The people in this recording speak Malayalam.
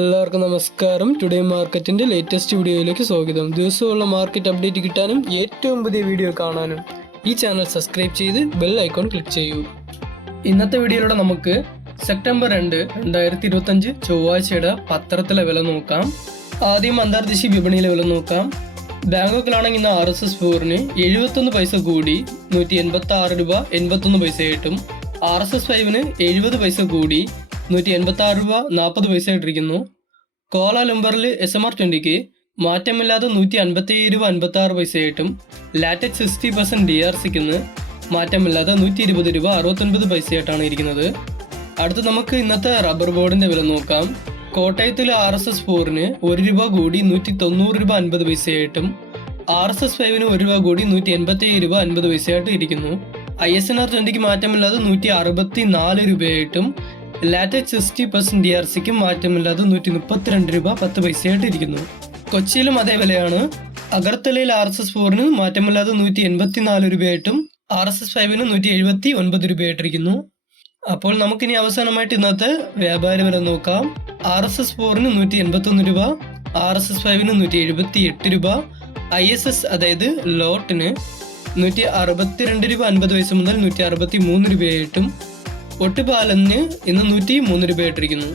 എല്ലാവർക്കും നമസ്കാരം. ടുഡേ മാർക്കറ്റിന്റെ ലേറ്റസ്റ്റ് വീഡിയോയിലേക്ക് സ്വാഗതം. ദിവസമുള്ള മാർക്കറ്റ് അപ്ഡേറ്റ് കിട്ടാനും ഏറ്റവും പുതിയ വീഡിയോ കാണാനും ഈ ചാനൽ സബ്സ്ക്രൈബ് ചെയ്ത് ബെൽ ഐക്കോൺ ക്ലിക്ക് ചെയ്യൂ. ഇന്നത്തെ വീഡിയോയിലൂടെ നമുക്ക് സെപ്റ്റംബർ 2, 2025 ചൊവ്വാഴ്ചയുടെ പത്രത്തിലെ വില നോക്കാം. ആദ്യം അന്തർദേശീയ വിപണിയിലെ വില നോക്കാം. ബാങ്കോക്കിലാണെങ്കിൽ ഇന്ന് RSS 4-ന് 71 പൈസ കൂടി 186 രൂപ 81 പൈസയായിട്ടും RSS 5-ന് 70 പൈസ കൂടി 186 രൂപ 40 പൈസ ഇട്ടിരിക്കുന്നു. കോലാലംബറിൽ SMR 20-ക്ക് മാറ്റമില്ലാതെ 157 രൂപ 56 പൈസയായിട്ടും ലാറ്റക്സ് 60% DRCക്ക് മാറ്റമില്ലാതെ 120 രൂപ 69 പൈസയായിട്ടാണ് ഇരിക്കുന്നത്. അടുത്ത് നമുക്ക് ഇന്നത്തെ റബ്ബർ ബോർഡിന്റെ വില നോക്കാം. കോട്ടയത്തിൽ RSS 4-ന് 1 രൂപ കൂടി 190 രൂപ 50 പൈസയായിട്ടും RSS 5-ന് 1 രൂപ കൂടി 187 രൂപ 50 പൈസയായിട്ട് ഇരിക്കുന്നു. ISNR 20-ക്ക് മാറ്റമില്ലാതെ 164 രൂപയായിട്ടും ലാറ്റക്സ് 60% DRCക്ക് മാറ്റമില്ലാതെ 132 രൂപ 10 പൈസയായിട്ട് ഇരിക്കുന്നു. കൊച്ചിയിലും അതേ വിലയാണ്. അഗർത്തലയിൽ RSS 4-ന് മാറ്റമില്ലാതെ 184 രൂപയായിട്ടും RSS 5-ന് 179 രൂപയായിട്ടിരിക്കുന്നു. അപ്പോൾ നമുക്കിനി അവസാനമായിട്ട് ഇന്നത്തെ വ്യാപാര വില നോക്കാം. RSS 4-ന് 181 രൂപ, RSS 5-ന് 178 രൂപ, ISS അതായത് ലോട്ടിന് 162 രൂപ 50 പൈസ മുതൽ 163 രൂപയായിട്ടും ഒട്ടുപാലന് ഇന്ന് 103 രൂപയായിട്ടിരിക്കുന്നു.